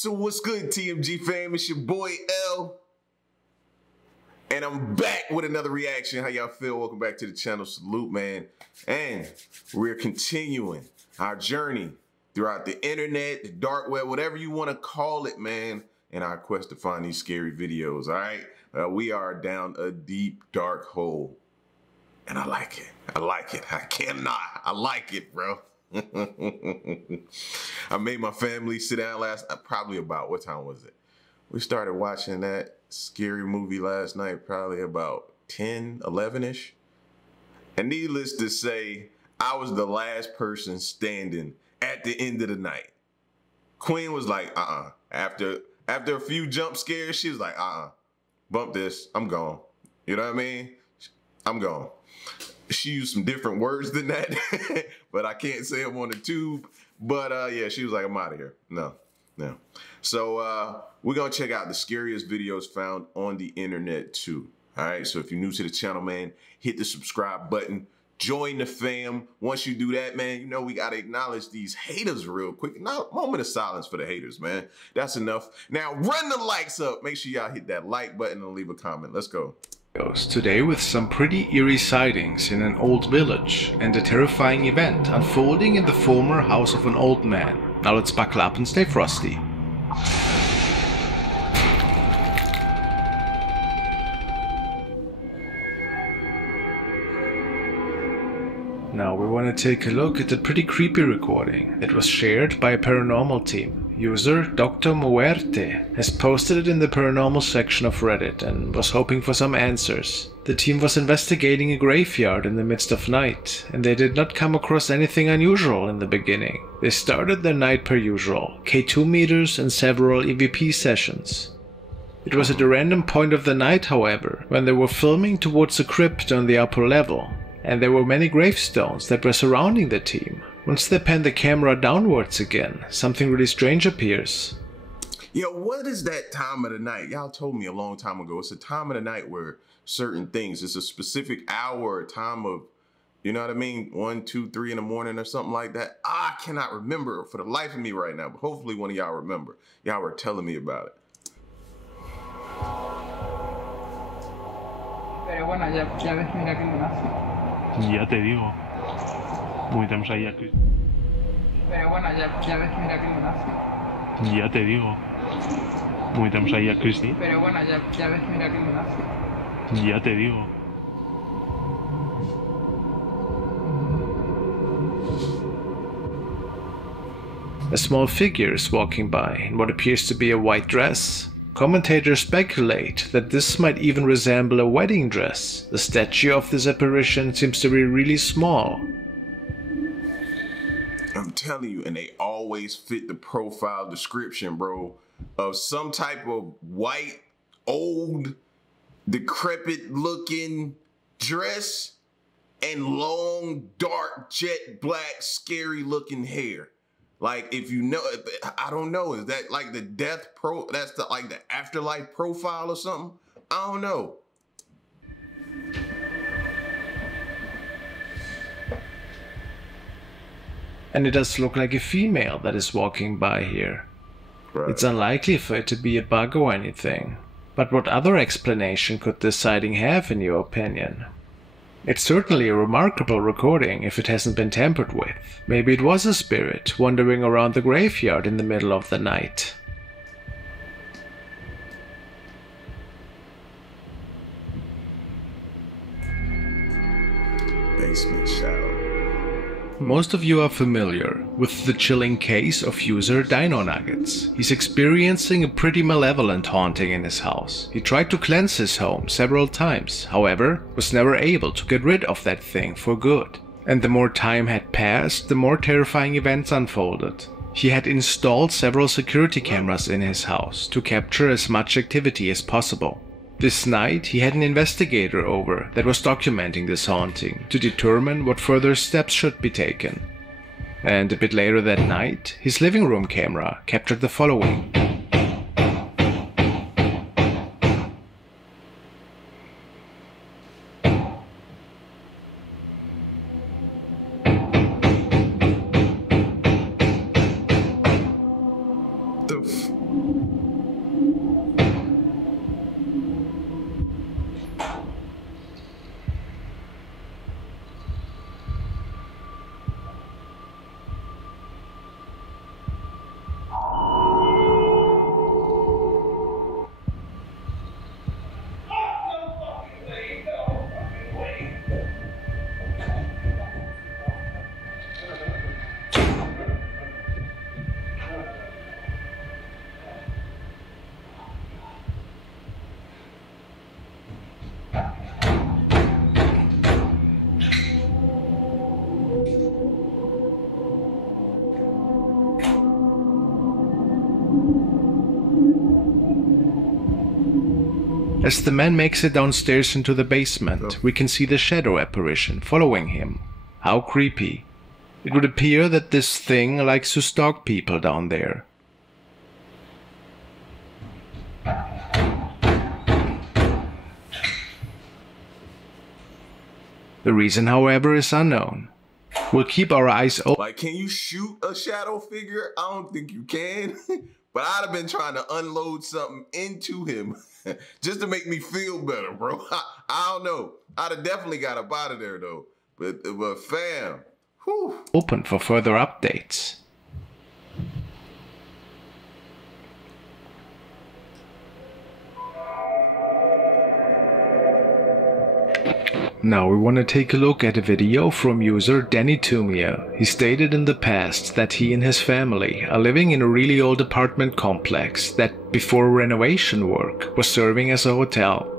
So what's good, TMG fam? It's your boy L. And I'm back with another reaction. How y'all feel? Welcome back to the channel. Salute, man. And we're continuing our journey throughout the internet, the dark web, whatever you want to call it, man, in our quest to find these scary videos, all right? We are down a deep, dark hole. And I like it. I like it. I cannot. I like it, bro. I made my family sit down probably about, what time was it? We started watching that scary movie last night, probably about 10, 11-ish. And needless to say, I was the last person standing at the end of the night. Queen was like, After a few jump scares, she was like, bump this, I'm gone. You know what I mean? I'm gone. She used some different words than that, but I can't say them on the tube. But yeah, she was like, I'm out of here. No. So we're gonna check out the scariest videos found on the internet too. All right, so if you're new to the channel, man, hit the subscribe button, join the fam. Once you do that, man, you know we gotta acknowledge these haters real quick. Now, moment of silence for the haters, man. That's enough. Now run the likes up. Make sure y'all hit that like button and leave a comment. Let's go. Today with some pretty eerie sightings in an old village and a terrifying event unfolding in the former house of an old man. Now let's buckle up and stay frosty. Now we want to take a look at a pretty creepy recording that was shared by a paranormal team. User Dr. Muerte has posted it in the paranormal section of Reddit and was hoping for some answers. The team was investigating a graveyard in the midst of night, and they did not come across anything unusual in the beginning. They started their night per usual, K2 meters and several EVP sessions. It was at a random point of the night, however, when they were filming towards a crypt on the upper level, and there were many gravestones that were surrounding the team. Once they pan the camera downwards again, something really strange appears. Yo, what is that time of the night? Y'all told me a long time ago. It's a time of the night where certain things, it's a specific hour or time of, you know what I mean? 1, 2, 3 in the morning or something like that. I cannot remember for the life of me right now, but hopefully one of y'all remember. Y'all were telling me about it. Pero bueno, ya ves, mira que no nace. Ya te digo. Muy tenemos ahí a Cristi. Pero bueno, ya ves, mira que no nace. Ya te digo. Muy tenemos ahí a Cristi. Pero bueno, ya ves, mira que no nace. Ya te digo. A small figure is walking by in what appears to be a white dress. Commentators speculate that this might even resemble a wedding dress. The statue of this apparition seems to be really small. I'm telling you, and they always fit the profile description, bro, of some type of white, old, decrepit looking dress and long, dark, jet black, scary looking hair. Like, if you know, I don't know, is that like the that's like the afterlife profile or something? I don't know. And it does look like a female that is walking by here. Right. It's unlikely for it to be a bug or anything. But what other explanation could this sighting have, in your opinion? It's certainly a remarkable recording if it hasn't been tampered with. Maybe it was a spirit wandering around the graveyard in the middle of the night. Basement shadow. Most of you are familiar with the chilling case of user Dino Nuggets. He's experiencing a pretty malevolent haunting in his house. He tried to cleanse his home several times, however, was never able to get rid of that thing for good. And the more time had passed, the more terrifying events unfolded. He had installed several security cameras in his house to capture as much activity as possible. This night, he had an investigator over that was documenting this haunting to determine what further steps should be taken. And a bit later that night, his living room camera captured the following. As the man makes it downstairs into the basement, we can see the shadow apparition following him. How creepy. It would appear that this thing likes to stalk people down there. The reason, however, is unknown. We'll keep our eyes open. Like, can you shoot a shadow figure? I don't think you can. But I'd have been trying to unload something into him just to make me feel better, bro. I don't know. I'd have definitely got up out of there, though. But fam, whew. Open for further updates. Now we want to take a look at a video from user Danny Tumia. He stated in the past that he and his family are living in a really old apartment complex that, before renovation work, was serving as a hotel.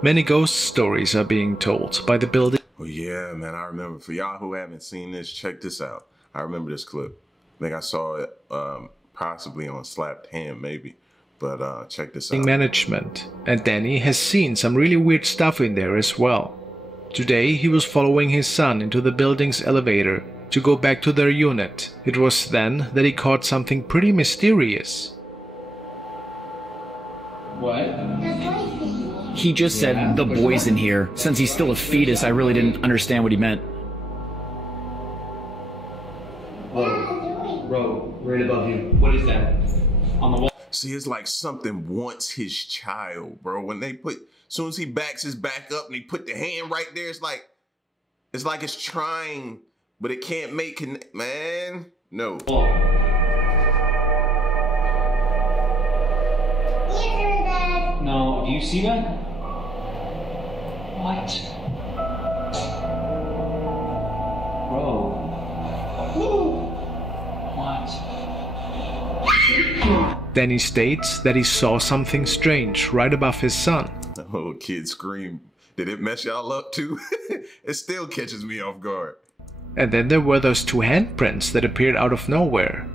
Many ghost stories are being told by the building. Oh yeah, man, I remember. For y'all who haven't seen this, check this out. I remember this clip. I think I saw it possibly on Slapped Ham, maybe. But check this out. Management. And Danny has seen some really weird stuff in there as well. Today he was following his son into the building's elevator to go back to their unit. It was then that he caught something pretty mysterious. What? He just said the boy's in here. Since he's still a fetus, I really didn't understand what he meant. Bro, right above you. What is that? On the wall. See, it's like something wants his child, bro. When they put, as soon as he backs his back up and he put the hand right there, it's like it's trying, but it can't make it, man. No. No, do you see that? What? Bro. What? Danny states that he saw something strange right above his son. That little kid screamed. Did it mess y'all up too? It still catches me off guard. And then there were those two handprints that appeared out of nowhere.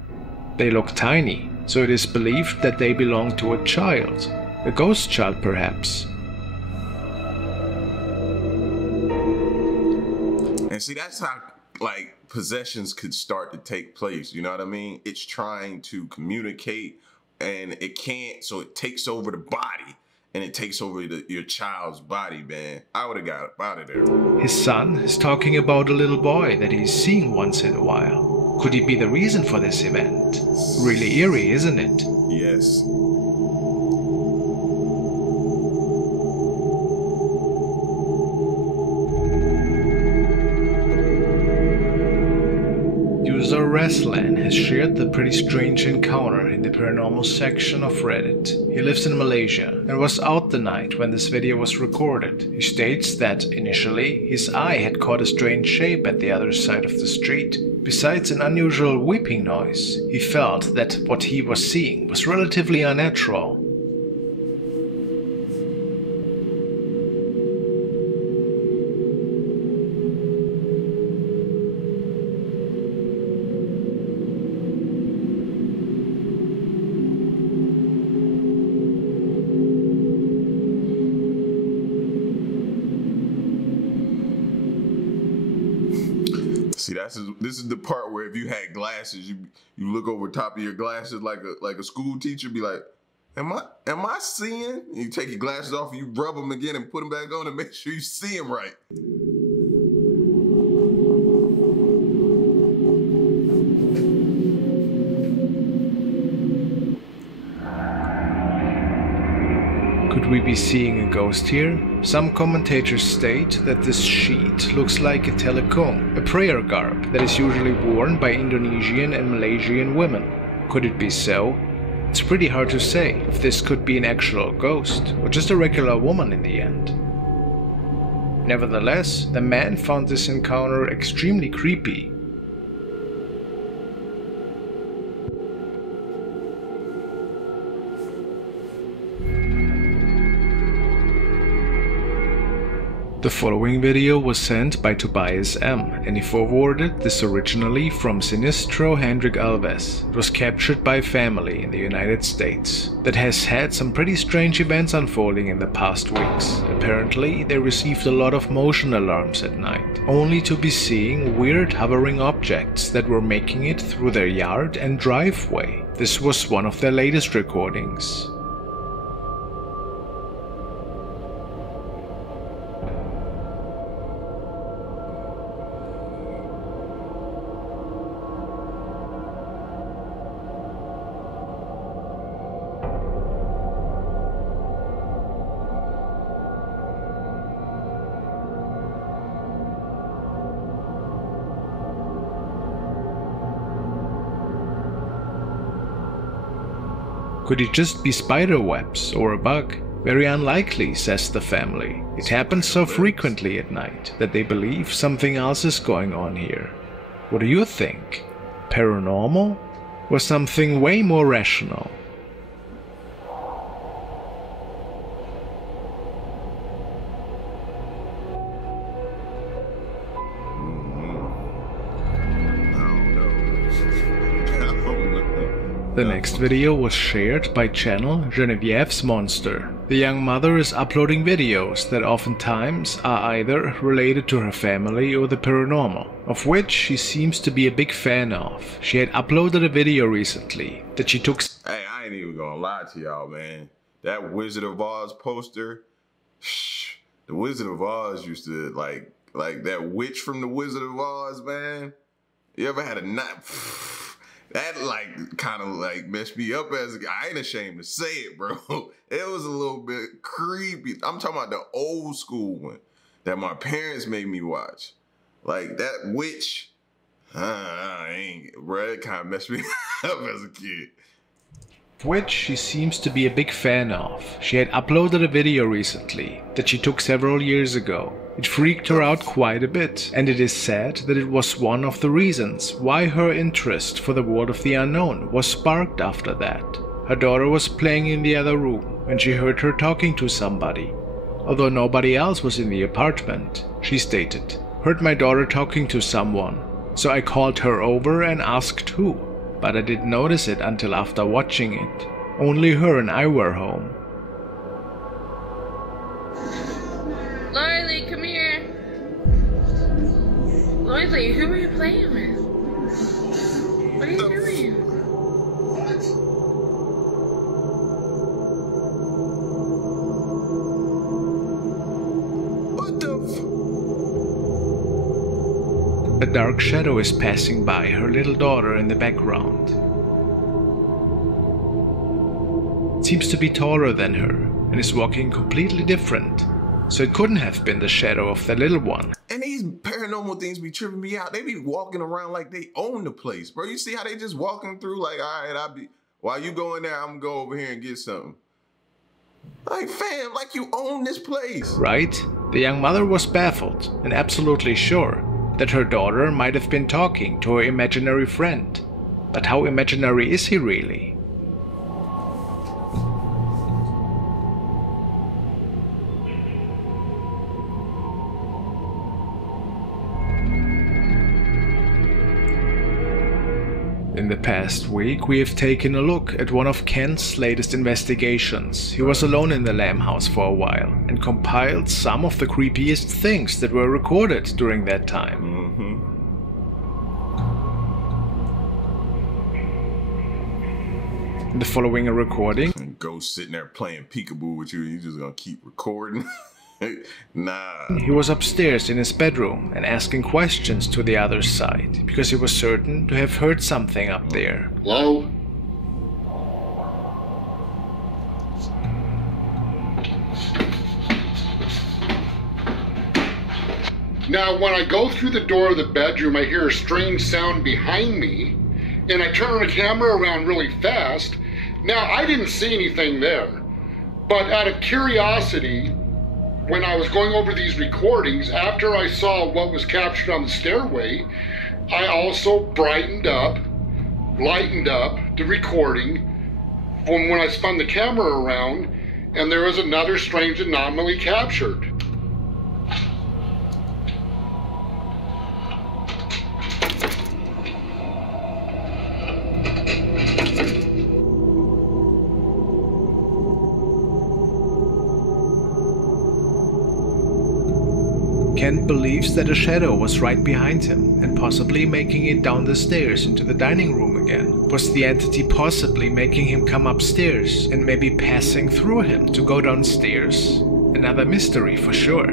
They look tiny, so it is believed that they belong to a child. A ghost child, perhaps. And see, that's how, like, possessions could start to take place. You know what I mean? It's trying to communicate, and it can't, so it takes over the body, and it takes over your child's body, man. I would have got up out of there. His son is talking about a little boy that he's seeing once in a while. Could he be the reason for this event? Really eerie, isn't it? Yes. User Reslan has shared the pretty strange encounter in the paranormal section of Reddit. He lives in Malaysia and was out the night when this video was recorded. He states that initially his eye had caught a strange shape at the other side of the street. Besides an unusual weeping noise, he felt that what he was seeing was relatively unnatural. See, this is the part where if you had glasses, you look over top of your glasses like a school teacher, be like, am I seeing? And you take your glasses off, and you rub them again and put them back on and make sure you see them right. Could we be seeing a ghost here? Some commentators state that this sheet looks like a telekung, a prayer garb that is usually worn by Indonesian and Malaysian women. Could it be so? It's pretty hard to say if this could be an actual ghost or just a regular woman in the end. Nevertheless, the man found this encounter extremely creepy. The following video was sent by Tobias M, and he forwarded this originally from Sinistro Hendrik Alves. It was captured by a family in the United States that has had some pretty strange events unfolding in the past weeks. Apparently, they received a lot of motion alarms at night, only to be seeing weird hovering objects that were making it through their yard and driveway. This was one of their latest recordings. Could it just be spider webs or a bug? Very unlikely, says the family. It happens so frequently at night that they believe something else is going on here. What do you think? Paranormal? Or something way more rational? The next video was shared by channel Genevieve's Monster. The young mother is uploading videos that oftentimes are either related to her family or the paranormal, of which she seems to be a big fan of. She had uploaded a video recently that she took. Hey, I ain't even gonna lie to y'all, man. That Wizard of Oz poster, the Wizard of Oz used to like that witch from the Wizard of Oz, man. You ever had a night? That like kind of like messed me up as a guy. I ain't ashamed to say it, bro. It was a little bit creepy. I'm talking about the old school one that my parents made me watch. Like that witch, bro, it kind of messed me up as a kid. Which she seems to be a big fan of. She had uploaded a video recently that she took several years ago. It freaked her out quite a bit, and it is said that it was one of the reasons why her interest for the world of the unknown was sparked after that. Her daughter was playing in the other room when she heard her talking to somebody. Although nobody else was in the apartment, she stated, "Heard my daughter talking to someone, so I called her over and asked who, but I didn't notice it until after watching it. Only her and I were home." Lorelei, come here. Lorelei, who are you playing with? What are you doing? What the A dark shadow is passing by her little daughter in the background. It seems to be taller than her and is walking completely different. So it couldn't have been the shadow of the little one. And these paranormal things be tripping me out. They be walking around like they own the place, bro. You see how they just walking through like, all right, while you go in there, I'm gonna go over here and get something. Like, fam, like you own this place. Right? The young mother was baffled and absolutely sure that her daughter might have been talking to her imaginary friend. But how imaginary is he really? In the past week, we have taken a look at one of Kent's latest investigations. He was alone in the Lamb House for a while and compiled some of the creepiest things that were recorded during that time. In the following a recording. And ghost sitting there playing peekaboo with you, you just gonna keep recording? Nah. He was upstairs in his bedroom and asking questions to the other side because he was certain to have heard something up there. Hello? Now, when I go through the door of the bedroom, I hear a strange sound behind me, and I turn the camera around really fast. Now, I didn't see anything there, but out of curiosity, when I was going over these recordings, after I saw what was captured on the stairway, I also lightened up the recording from when I spun the camera around, and there was another strange anomaly captured. man believes that a shadow was right behind him and possibly making it down the stairs into the dining room again. Was the entity possibly making him come upstairs and maybe passing through him to go downstairs? Another mystery for sure.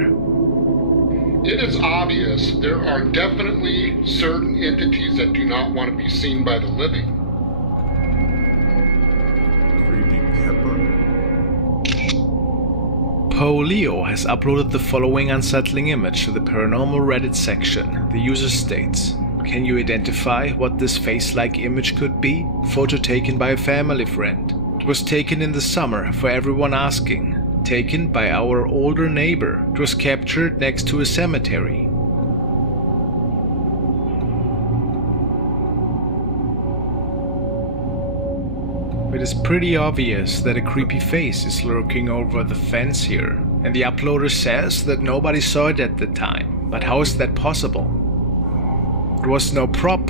It is obvious there are definitely certain entities that do not want to be seen by the living. Creepy pepper. Poe Leo has uploaded the following unsettling image to the paranormal Reddit section. The user states, "Can you identify what this face-like image could be? Photo taken by a family friend. It was taken in the summer for everyone asking. Taken by our older neighbor. It was captured next to a cemetery." It is pretty obvious that a creepy face is lurking over the fence here, and the uploader says that nobody saw it at the time. But how is that possible? It was no prop,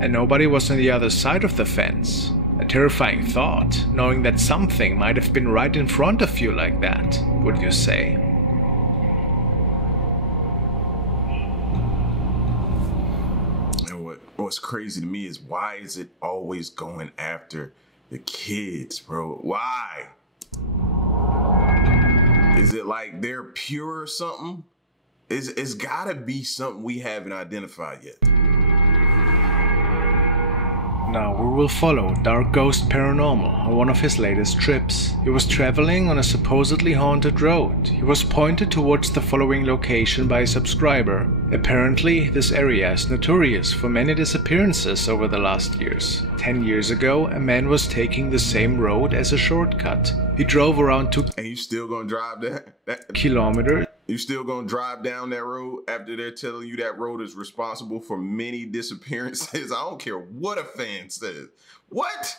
and nobody was on the other side of the fence. A terrifying thought, knowing that something might have been right in front of you like that, would you say? What's crazy to me is why is it always going after the kids, bro? Why? Is it like they're pure or something? It's gotta be something we haven't identified yet. Now we will follow Dark Ghost Paranormal on one of his latest trips. He was traveling on a supposedly haunted road. He was pointed towards the following location by a subscriber. Apparently, this area is notorious for many disappearances over the last years. 10 years ago, a man was taking the same road as a shortcut. He drove around 2 And you still gonna drive that kilometers. You still gonna drive down that road after they're telling you that road is responsible for many disappearances? I don't care what a fan says. What?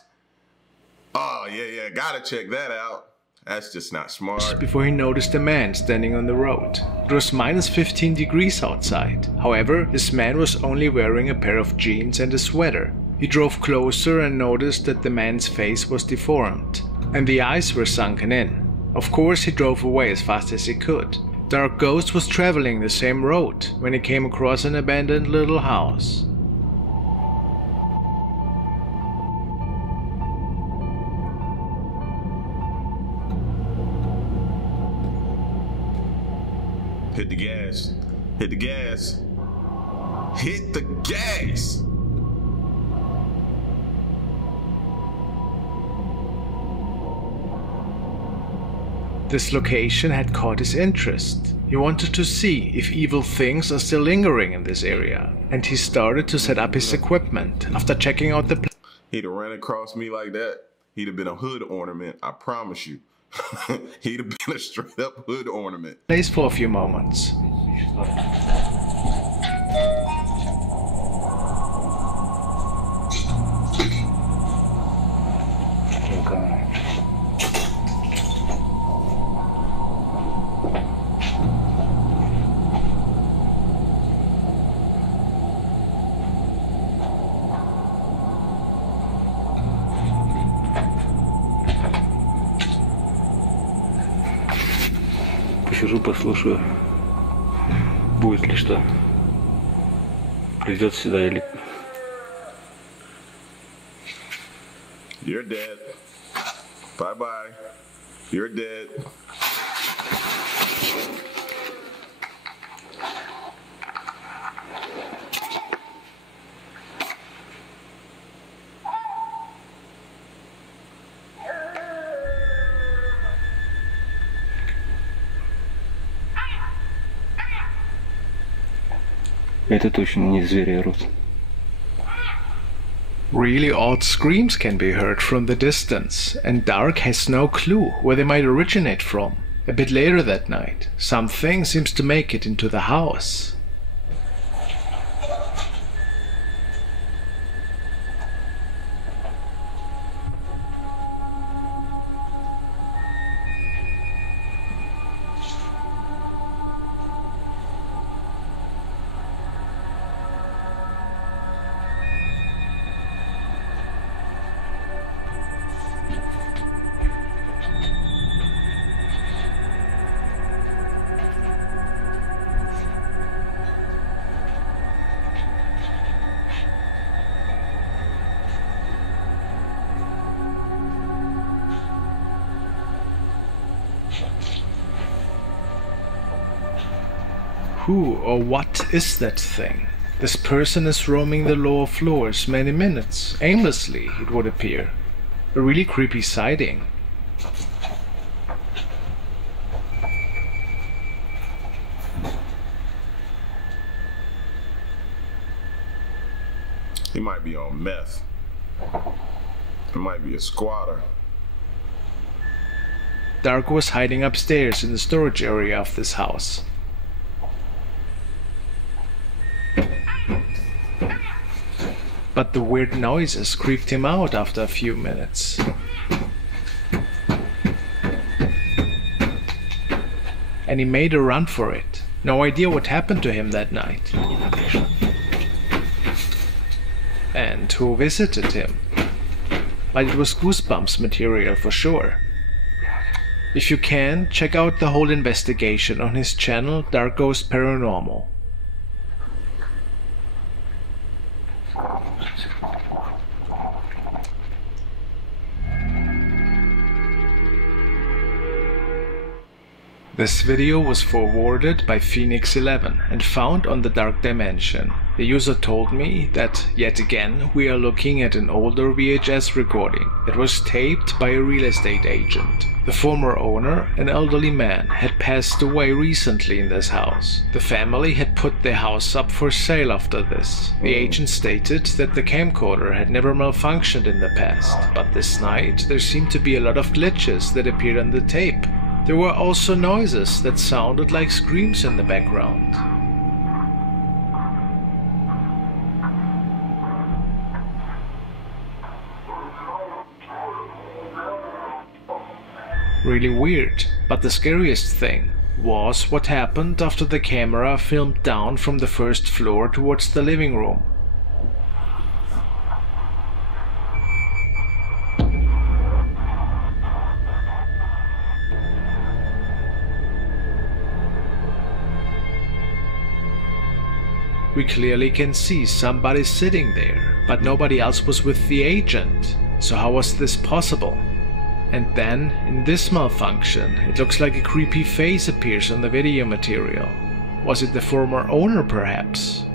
Oh, yeah, gotta check that out. That's just not smart. Before he noticed a man standing on the road. It was minus 15 degrees outside. However, this man was only wearing a pair of jeans and a sweater. He drove closer and noticed that the man's face was deformed, and the eyes were sunken in. Of course, he drove away as fast as he could. Dark Ghost was traveling the same road when he came across an abandoned little house. Hit the gas. Hit the gas. Hit the gas. This location had caught his interest. He wanted to see if evil things are still lingering in this area, and he started to set up his equipment. After checking out the He'd have ran across me like that, he'd have been a hood ornament, I promise you. He'd have been a straight up hood ornament. place for a few moments. Посижу, послушаю, будет ли что. Придет сюда или... You're dead. Bye-bye. You're dead. Это точно не звери орут. Really odd screams can be heard from the distance, and Dark has no clue where they might originate from. A bit later that night, something seems to make it into the house. Who or what is that thing? This person is roaming the lower floors many minutes, aimlessly, it would appear. A really creepy sighting. He might be on meth. It might be a squatter. Darko was hiding upstairs in the storage area of this house. But the weird noises creeped him out after a few minutes. And he made a run for it. No idea what happened to him that night. And who visited him. But it was Goosebumps material for sure. If you can, check out the whole investigation on his channel Darko's Paranormal. This video was forwarded by Phoenix11 and found on the Dark Dimension. The user told me that, yet again, we are looking at an older VHS recording that was taped by a real estate agent. The former owner, an elderly man, had passed away recently in this house. The family had put the house up for sale after this. The agent stated that the camcorder had never malfunctioned in the past, but this night there seemed to be a lot of glitches that appeared on the tape. There were also noises that sounded like screams in the background. Really weird, but the scariest thing was what happened after the camera filmed down from the first floor towards the living room. We clearly can see somebody sitting there, but nobody else was with the agent. So how was this possible? And then, in this malfunction, it looks like a creepy face appears on the video material. Was it the former owner, perhaps?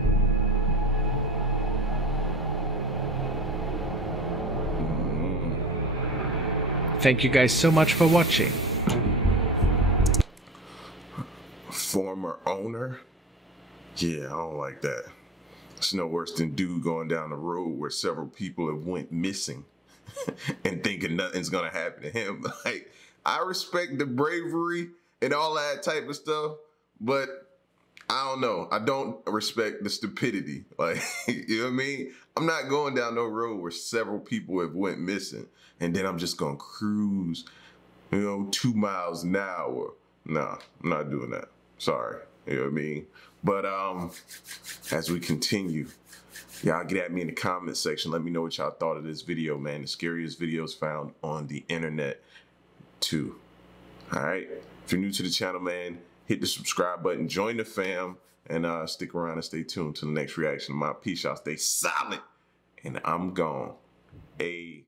Thank you guys so much for watching. Former owner? Yeah, I don't like that. It's no worse than dude going down the road where several people have went missing and thinking nothing's gonna happen to him. Like, I respect the bravery and all that type of stuff, but I don't know. I don't respect the stupidity. Like, you know what I mean? I'm not going down no road where several people have went missing and then I'm just gonna cruise, 2 miles an hour. Nah, I'm not doing that. Sorry. You know what I mean? But as we continue, y'all get at me in the comment section. Let me know what y'all thought of this video, man. The scariest videos found on the internet too. All right. If you're new to the channel, man, hit the subscribe button, join the fam, and stick around and stay tuned to the next reaction. My peace, y'all. Stay solid, and I'm gone. Hey.